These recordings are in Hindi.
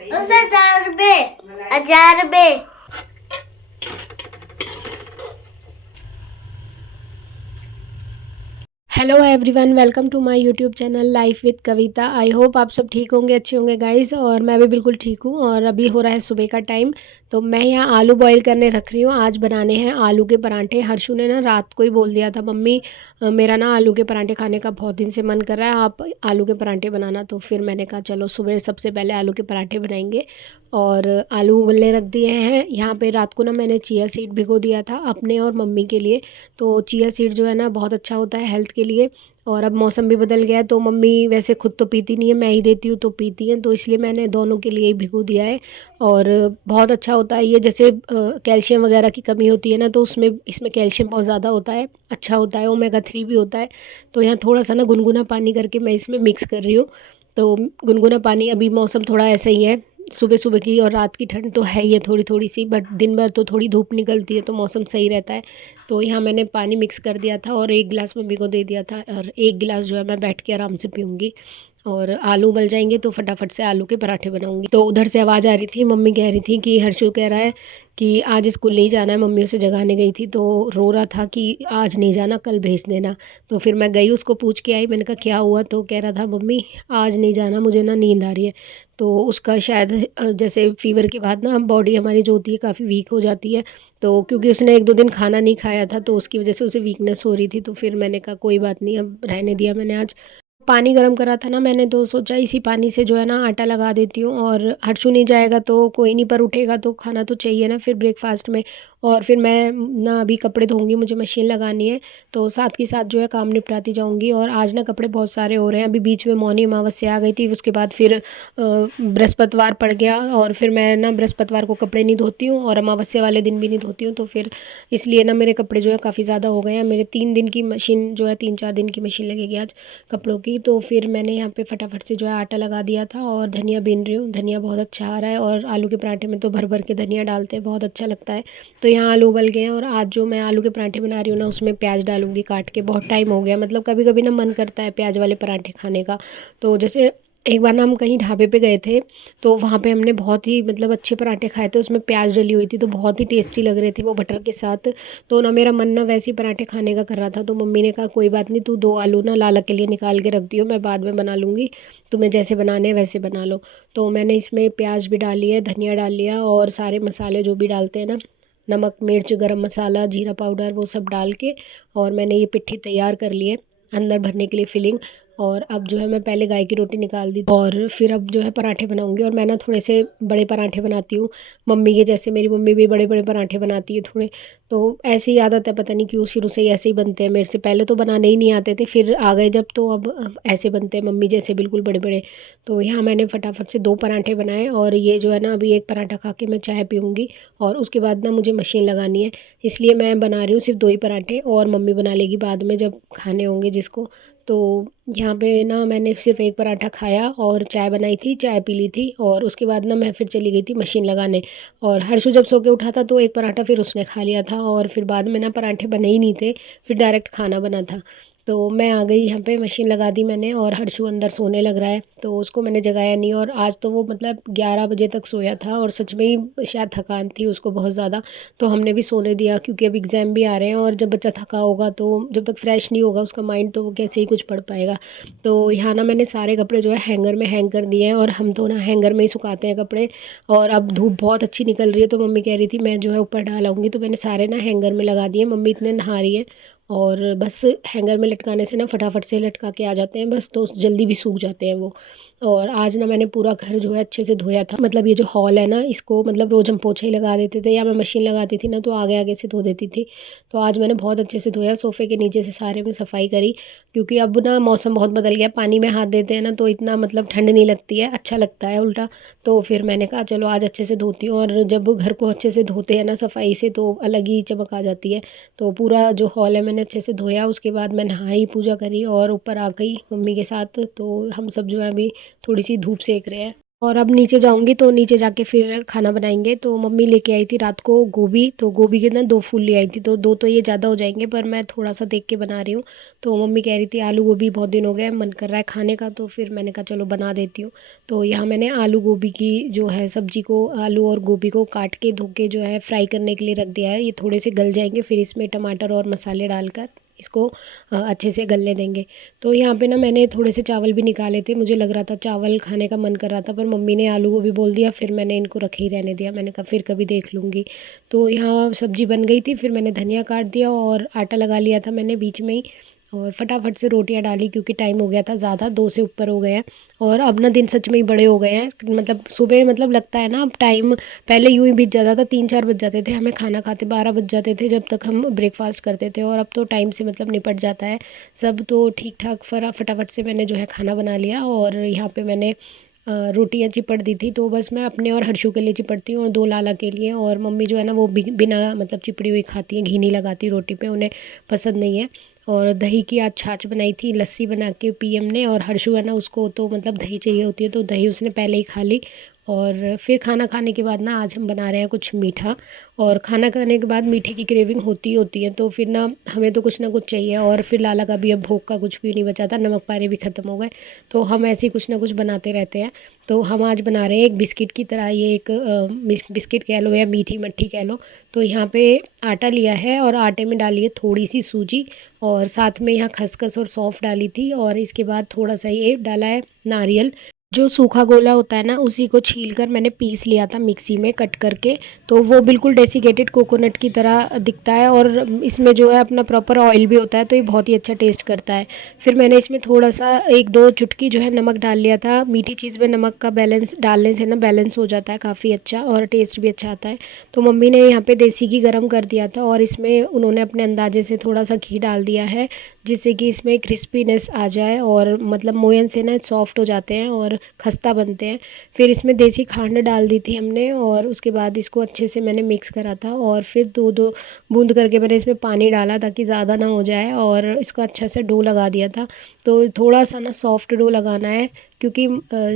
उस 1000 रुपए। Hello everyone, welcome to my YouTube channel life with Kavita. I hope आप सब ठीक होंगे, अच्छे होंगे गाइस। और मैं भी बिल्कुल ठीक हूँ। और अभी हो रहा है सुबह का टाइम, तो मैं यहाँ आलू बॉईल करने रख रही हूँ। आज बनाने हैं आलू के परांठे। हर्षू ने ना रात को ही बोल दिया था, मम्मी मेरा ना आलू के परांठे खाने का बहुत दिन से मन कर रहा है, आप आलू के परांठे बनाना। तो फिर मैंने कहा चलो सुबह सबसे पहले आलू के परांठे बनाएंगे। और आलू उबलने रख दिए हैं। यहाँ पे रात को ना मैंने चिया सीड भिगो दिया था अपने और मम्मी के लिए। तो चिया सीड जो है ना बहुत अच्छा होता है हेल्थ के लिए। और अब मौसम भी बदल गया है, तो मम्मी वैसे खुद तो पीती नहीं है, मैं ही देती हूँ तो पीती हैं, तो इसलिए मैंने दोनों के लिए ही भिगो दिया है। और बहुत अच्छा होता है ये। जैसे कैल्शियम वगैरह की कमी होती है ना, तो उसमें इसमें कैल्शियम बहुत ज़्यादा होता है, अच्छा होता है। ओमेगा 3 भी होता है। तो यहाँ थोड़ा सा ना गुनगुना पानी करके मैं इसमें मिक्स कर रही हूँ। तो गुनगुना पानी, अभी मौसम थोड़ा ऐसा ही है, सुबह सुबह की और रात की ठंड तो है ही है थोड़ी थोड़ी सी, बट दिन भर तो थोड़ी धूप निकलती है तो मौसम सही रहता है। तो यहाँ मैंने पानी मिक्स कर दिया था और एक गिलास मम्मी को दे दिया था, और एक गिलास जो है मैं बैठ के आराम से पीऊँगी। और आलू उबल जाएंगे तो फटाफट से आलू के पराठे बनाऊंगी। तो उधर से आवाज़ आ रही थी, मम्मी कह रही थी कि हर्षु कह रहा है कि आज स्कूल नहीं जाना है। मम्मी उसे जगाने गई थी तो रो रहा था कि आज नहीं जाना, कल भेज देना। तो फिर मैं गई, उसको पूछ के आई, मैंने कहा क्या हुआ, तो कह रहा था मम्मी आज नहीं जाना, मुझे ना नींद आ रही है। तो उसका शायद जैसे फीवर के बाद ना बॉडी हमारी जो होती है काफ़ी वीक हो जाती है। तो क्योंकि उसने 1-2 दिन खाना नहीं खाया था, तो उसकी वजह से उसे वीकनेस हो रही थी। तो फिर मैंने कहा कोई बात नहीं, अब रहने दिया मैंने। आज पानी गर्म करा था ना मैंने, तो सोचा इसी पानी से जो है ना आटा लगा देती हूँ। और हर्षू नहीं जाएगा तो कोई नहीं, पर उठेगा तो खाना तो चाहिए ना फिर ब्रेकफास्ट में। और फिर मैं ना अभी कपड़े धोंगी, मुझे मशीन लगानी है, तो साथ के साथ जो है काम निपटाती जाऊँगी। और आज ना कपड़े बहुत सारे हो रहे हैं। अभी बीच में मौनी अमावस्या आ गई थी, उसके बाद फिर बृहस्पतिवार पड़ गया, और फिर मैं ना बृहस्पतिवार को कपड़े नहीं धोती हूँ और अमावस्या वाले दिन भी नहीं धोती हूँ। तो फिर इसलिए ना मेरे कपड़े जो है काफ़ी ज़्यादा हो गए हैं। मेरे 3 दिन की मशीन जो है, 3-4 दिन की मशीन लगेगी आज कपड़ों की। तो फिर मैंने यहाँ पे फटाफट से जो है आटा लगा दिया था और धनिया बीन रही हूँ। धनिया बहुत अच्छा आ रहा है, और आलू के पराठे में तो भर भर के धनिया डालते हैं, बहुत अच्छा लगता है। तो यहाँ आलू उबल गए हैं, और आज जो मैं आलू के पराठे बना रही हूँ ना, उसमें प्याज डालूंगी काट के। बहुत टाइम हो गया, मतलब कभी कभी ना मन करता है प्याज वाले पराठे खाने का। तो जैसे एक बार ना हम कहीं ढाबे पे गए थे, तो वहाँ पे हमने बहुत ही मतलब अच्छे पराठे खाए थे, उसमें प्याज डली हुई थी, तो बहुत ही टेस्टी लग रहे थे वो बटर के साथ। तो ना मेरा मन ना वैसे ही पराठे खाने का कर रहा था, तो मम्मी ने कहा कोई बात नहीं, तू 2 आलू ना लाला के लिए निकाल के रख दियो, मैं बाद में बना लूँगी, तुम्हें जैसे बनाने हैं वैसे बना लो। तो मैंने इसमें प्याज भी डाली है, धनिया डाल लिया, और सारे मसाले जो भी डालते हैं ना, नमक मिर्च गरम मसाला जीरा पाउडर वो सब डाल के, और मैंने ये पिट्ठी तैयार कर ली है अंदर भरने के लिए फिलिंग। और अब जो है मैं पहले गाय की रोटी निकाल दी, और फिर अब जो है पराठे बनाऊंगी। और मैं ना थोड़े से बड़े पराठे बनाती हूँ मम्मी के जैसे, मेरी मम्मी भी बड़े बड़े पराठे बनाती है थोड़े। तो ऐसी ही आदत है, पता नहीं क्यों शुरू से ही ऐसे ही बनते हैं मेरे से। पहले तो बनाने ही नहीं आते थे, फिर आ गए जब, तो अब ऐसे बनते हैं मम्मी जैसे, बिल्कुल बड़े बड़े। तो यहाँ मैंने फटाफट से 2 पराठे बनाए, और ये जो है ना अभी एक पराठा खा के मैं चाय पीऊँगी, और उसके बाद ना मुझे मशीन लगानी है, इसलिए मैं बना रही हूँ सिर्फ 2 ही पराठे, और मम्मी बना लेगी बाद में जब खाने होंगे जिसको। तो यहाँ पे ना मैंने सिर्फ एक पराठा खाया और चाय बनाई थी, चाय पी ली थी, और उसके बाद ना मैं फिर चली गई थी मशीन लगाने। और हर्षु जब सो के उठा था तो एक पराठा फिर उसने खा लिया था, और फिर बाद में ना पराठे बने ही नहीं थे, फिर डायरेक्ट खाना बना था। तो मैं आ गई यहाँ पे, मशीन लगा दी मैंने, और हर्षु अंदर सोने लग रहा है, तो उसको मैंने जगाया नहीं। और आज तो वो मतलब 11 बजे तक सोया था, और सच में ही शायद थकान थी उसको बहुत ज़्यादा, तो हमने भी सोने दिया, क्योंकि अब एग्ज़ाम भी आ रहे हैं, और जब बच्चा थका होगा तो जब तक फ्रेश नहीं होगा उसका माइंड, तो वो कैसे ही कुछ पढ़ पाएगा। तो यहाँ ना मैंने सारे कपड़े जो है हैंगर में हैंग कर दिए हैं, और हम तो ना हैंगर में ही सुखाते हैं कपड़े। और अब धूप बहुत अच्छी निकल रही है, तो मम्मी कह रही थी मैं जो है ऊपर डाल आऊँगी, तो मैंने सारे ना हैंगर में लगा दिए। मम्मी इतने नहा रही है, और बस हैंगर में लटकाने से ना फटाफट से लटका के आ जाते हैं बस, तो जल्दी भी सूख जाते हैं वो। और आज ना मैंने पूरा घर जो है अच्छे से धोया था, मतलब ये जो हॉल है ना, इसको मतलब रोज़ हम पोछा ही लगा देते थे, या मैं मशीन लगाती थी ना तो आगे आगे से धो देती थी। तो आज मैंने बहुत अच्छे से धोया, सोफ़े के नीचे से सारे में सफाई करी, क्योंकि अब ना मौसम बहुत बदल गया, पानी में हाथ देते हैं ना तो इतना मतलब ठंड नहीं लगती है, अच्छा लगता है उल्टा। तो फिर मैंने कहा चलो आज अच्छे से धोती हूँ, और जब घर को अच्छे से धोते हैं ना सफाई से, तो अलग ही चमक आ जाती है। तो पूरा जो हॉल है मैंने अच्छे से धोया, उसके बाद मैं नहाई, पूजा करी, और ऊपर आ गई मम्मी के साथ। तो हम सब जो है अभी थोड़ी सी धूप सेक रहे हैं। और अब नीचे जाऊँगी तो नीचे जाके फिर खाना बनाएँगे। तो मम्मी लेके आई थी रात को गोभी, तो गोभी के ना 2 फूल ले आई थी, तो 2 तो ये ज़्यादा हो जाएँगे, पर मैं थोड़ा-सा देख के बना रही हूँ। तो मम्मी कह रही थी आलू गोभी बहुत दिन हो गए, मन कर रहा है खाने का, तो फिर मैंने कहा चलो बना देती हूँ। तो यहाँ मैंने आलू गोभी की जो है सब्ज़ी को, आलू और गोभी को काट के धो के जो है फ्राई करने के लिए रख दिया है। ये थोड़े से गल जाएँगे, फिर इसमें टमाटर और मसाले डालकर इसको अच्छे से गलने देंगे। तो यहाँ पे ना मैंने थोड़े से चावल भी निकाले थे, मुझे लग रहा था चावल खाने का मन कर रहा था, पर मम्मी ने आलू गोभी बोल दिया, फिर मैंने इनको रखे ही रहने दिया। मैंने कहा फिर कभी देख लूँगी। तो यहाँ सब्ज़ी बन गई थी, फिर मैंने धनिया काट दिया और आटा लगा लिया था मैंने बीच में ही, और फटाफट से रोटियाँ डाली क्योंकि टाइम हो गया था ज़्यादा, 2 से ऊपर हो गए हैं। और अब ना दिन सच में ही बड़े हो गए हैं, मतलब सुबह मतलब लगता है ना अब टाइम पहले यूँ ही बीत जाता था, 3-4 बज जाते थे हमें खाना खाते, 12 बज जाते थे जब तक हम ब्रेकफ़ास्ट करते थे, और अब तो टाइम से मतलब निपट जाता है सब। तो ठीक-ठाक फटाफट से मैंने जो है खाना बना लिया, और यहाँ पे मैंने रोटियाँ चिपड़ दी थी, तो बस मैं अपने और हर्षू के लिए चिपड़ती हूँ और 2 लाला के लिए। और मम्मी जो है ना वो बिना मतलब चिपड़ी हुई खाती हैं, घी नहीं लगाती रोटी पे, उन्हें पसंद नहीं है। और दही की आज छाछ बनाई थी, लस्सी बना के पी हमने, और हर्षु है ना उसको तो मतलब दही चाहिए होती है, तो दही उसने पहले ही खा ली। और फिर खाना खाने के बाद ना आज हम बना रहे हैं कुछ मीठा, और खाना खाने के बाद मीठे की क्रेविंग होती ही होती है, तो फिर ना हमें तो कुछ ना कुछ चाहिए। और फिर लाला का भी अब भोग का कुछ भी नहीं बचा था, नमक पारे भी ख़त्म हो गए, तो हम ऐसे ही कुछ ना कुछ बनाते रहते हैं। तो हम आज बना रहे हैं एक बिस्किट की तरह, ये एक बिस्किट कह लो या मीठी मट्ठी कह लो। तो यहाँ पे आटा लिया है और आटे में डाली है थोड़ी सी सूजी, और साथ में यहाँ खसखस और सौंफ डाली थी, और इसके बाद थोड़ा-सा ये डाला है नारियल। जो सूखा गोला होता है ना उसी को छील कर मैंने पीस लिया था मिक्सी में कट करके, तो वो बिल्कुल डेसिकेटेड कोकोनट की तरह दिखता है, और इसमें जो है अपना प्रॉपर ऑयल भी होता है, तो ये बहुत ही अच्छा टेस्ट करता है। फिर मैंने इसमें थोड़ा-सा 1-2 चुटकी जो है नमक डाल लिया था, मीठी चीज़ में नमक का बैलेंस डालने से ना बैलेंस हो जाता है काफ़ी अच्छा, और टेस्ट भी अच्छा आता है। तो मम्मी ने यहाँ पे देसी घी गरम कर दिया था, और इसमें उन्होंने अपने अंदाजे से थोड़ा-सा घी डाल दिया है, जिससे कि इसमें क्रिस्पीनेस आ जाए, और मतलब मोयन से ना सॉफ्ट हो जाते हैं और खस्ता बनते हैं। फिर इसमें देसी खांड डाल दी थी हमने, और उसके बाद इसको अच्छे से मैंने मिक्स करा था, और फिर 2-2 बूंद करके मैंने इसमें पानी डाला ताकि ज़्यादा ना हो जाए, और इसका अच्छा से डो लगा दिया था। तो थोड़ा-सा ना सॉफ्ट डो लगाना है, क्योंकि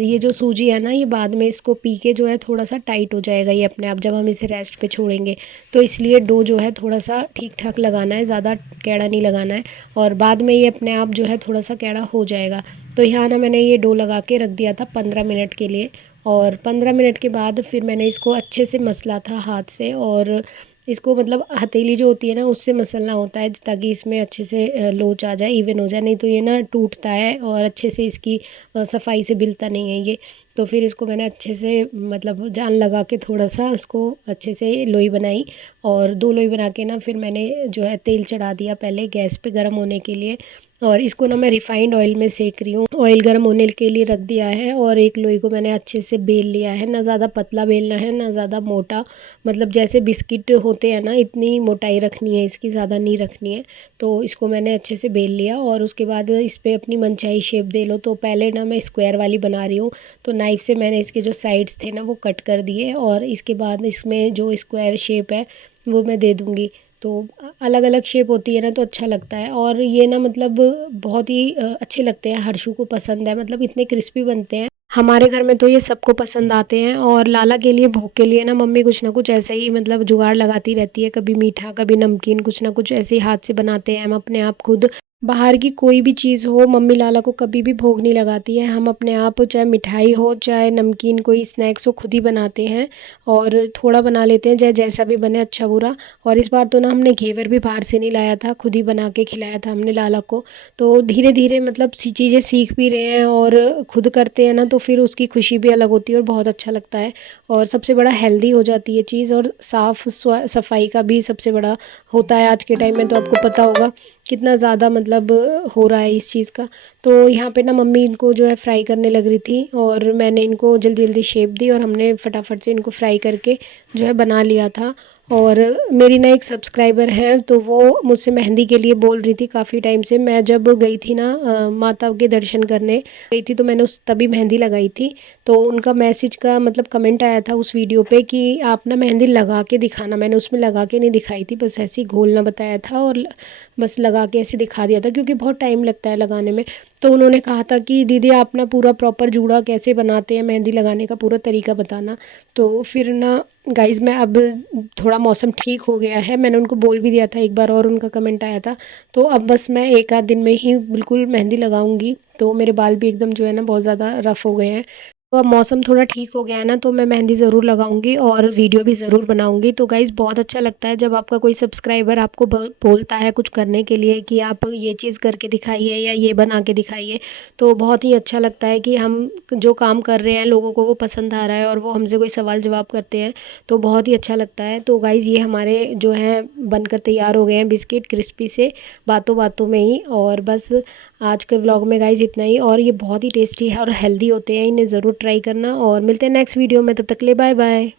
ये जो सूजी है ना ये बाद में इसको पी के जो है थोड़ा-सा टाइट हो जाएगा ये अपने आप, जब हम इसे रेस्ट पे छोड़ेंगे। तो इसलिए डो जो है थोड़ा-सा ठीक-ठाक लगाना है, ज़्यादा टेढ़ा नहीं लगाना है, और बाद में ये अपने आप जो है थोड़ा-सा टेढ़ा हो जाएगा। तो यहाँ ना मैंने ये डो लगा के रख दिया था 15 मिनट के लिए, और 15 मिनट के बाद फिर मैंने इसको अच्छे से मसला था हाथ से, और इसको मतलब हथेली जो होती है ना उससे मसलना होता है ताकि इसमें अच्छे से लोच आ जाए, इवन हो जाए, नहीं तो ये ना टूटता है और अच्छे से इसकी सफाई से बिलता नहीं है ये। तो फिर इसको मैंने अच्छे से मतलब जान लगा के थोड़ा-सा उसको अच्छे से लोई बनाई, और 2 लोई बना के ना फिर मैंने जो है तेल चढ़ा दिया पहले गैस पे गरम होने के लिए, और इसको ना मैं रिफाइंड ऑयल में सेक रही हूँ। ऑयल गर्म होने के लिए रख दिया है, और एक लोई को मैंने अच्छे से बेल लिया है, ना ज़्यादा पतला बेलना है ना ज़्यादा मोटा, मतलब जैसे बिस्किट होते हैं ना इतनी मोटाई रखनी है इसकी, ज़्यादा नहीं रखनी है। तो इसको मैंने अच्छे से बेल लिया, और उसके बाद इस पे अपनी मनचाही शेप दे लो। तो पहले ना मैं स्क्वायर वाली बना रही हूँ, तो नाइफ़ से मैंने इसके जो साइड्स थे ना वो कट कर दिए, और इसके बाद इसमें जो स्क्वायर शेप है वो मैं दे दूँगी। तो अलग-अलग शेप होती है ना तो अच्छा लगता है, और ये ना मतलब बहुत ही अच्छे लगते हैं, हर्षु को पसंद है, मतलब इतने क्रिस्पी बनते हैं। हमारे घर में तो ये सबको पसंद आते हैं, और लाला के लिए भोग के लिए ना मम्मी कुछ ना कुछ ऐसा ही मतलब जुगाड़ लगाती रहती है, कभी मीठा कभी नमकीन, कुछ ना कुछ ऐसे ही हाथ से बनाते हैं हम अपने आप खुद। बाहर की कोई भी चीज़ हो मम्मी लाला को कभी भी भोग नहीं लगाती है, हम अपने आप चाहे मिठाई हो चाहे नमकीन कोई स्नैक्स हो खुद ही बनाते हैं, और थोड़ा बना लेते हैं चाहे जैसा भी बने अच्छा बुरा। और इस बार तो ना हमने घेवर भी बाहर से नहीं लाया था, खुद ही बना के खिलाया था हमने लाला को। तो धीरे-धीरे मतलब चीज़ें सीख भी रहे हैं, और खुद करते हैं ना तो फिर उसकी खुशी भी अलग होती है और बहुत अच्छा लगता है, और सबसे बड़ा हेल्दी हो जाती है चीज़, और साफ़ सफाई का भी सबसे बड़ा होता है आज के टाइम में, तो आपको पता होगा कितना ज़्यादा मतलब हो रहा है इस चीज़ का। तो यहाँ पे ना मम्मी इनको जो है फ्राई करने लग रही थी, और मैंने इनको जल्दी-जल्दी शेप दी, और हमने फटाफट से इनको फ्राई करके जो है बना लिया था। और मेरी ना एक सब्सक्राइबर है, तो वो मुझसे मेहंदी के लिए बोल रही थी काफ़ी टाइम से। मैं जब गई थी ना माता के दर्शन करने गई थी, तो मैंने उस तभी मेहंदी लगाई थी। तो उनका मैसेज का मतलब कमेंट आया था उस वीडियो पे कि आप ना मेहंदी लगा के दिखाना। मैंने उसमें लगा के नहीं दिखाई थी, बस ऐसे ही घोलना बताया था, और बस लगा के ऐसे दिखा दिया था, क्योंकि बहुत टाइम लगता है लगाने में। तो उन्होंने कहा था कि दीदी आप ना पूरा प्रॉपर जूड़ा कैसे बनाते हैं, मेहंदी लगाने का पूरा तरीका बताना। तो फिर ना गाइज़ मैं अब थोड़ा मौसम ठीक हो गया है, मैंने उनको बोल भी दिया था एक बार और उनका कमेंट आया था। तो अब बस मैं 1 आध दिन में ही बिल्कुल मेहंदी लगाऊँगी। तो मेरे बाल भी एकदम जो है ना बहुत ज़्यादा रफ़ हो गए हैं। तो अब मौसम थोड़ा ठीक हो गया है ना, तो मैं मेहंदी ज़रूर लगाऊँगी और वीडियो भी ज़रूर बनाऊँगी। तो गाइज़ बहुत अच्छा लगता है जब आपका कोई सब्सक्राइबर आपको बोलता है कुछ करने के लिए कि आप ये चीज़ करके दिखाइए या ये बना के दिखाइए। तो बहुत ही अच्छा लगता है कि हम जो काम कर रहे हैं लोगों को वो पसंद आ रहा है और वो हमसे कोई सवाल जवाब करते हैं, तो बहुत ही अच्छा लगता है। तो गाइज़ ये हमारे जो हैं बनकर तैयार हो गए हैं बिस्किट क्रिस्पी से, बातों-बातों में ही। और बस आज के व्लॉग में गाइज़ इतना ही, और ये बहुत ही टेस्टी है और हेल्दी होते हैं, इन्हें ज़रूर ट्राई करना और मिलते हैं नेक्स्ट वीडियो में। तब तक के लिए बाय बाय।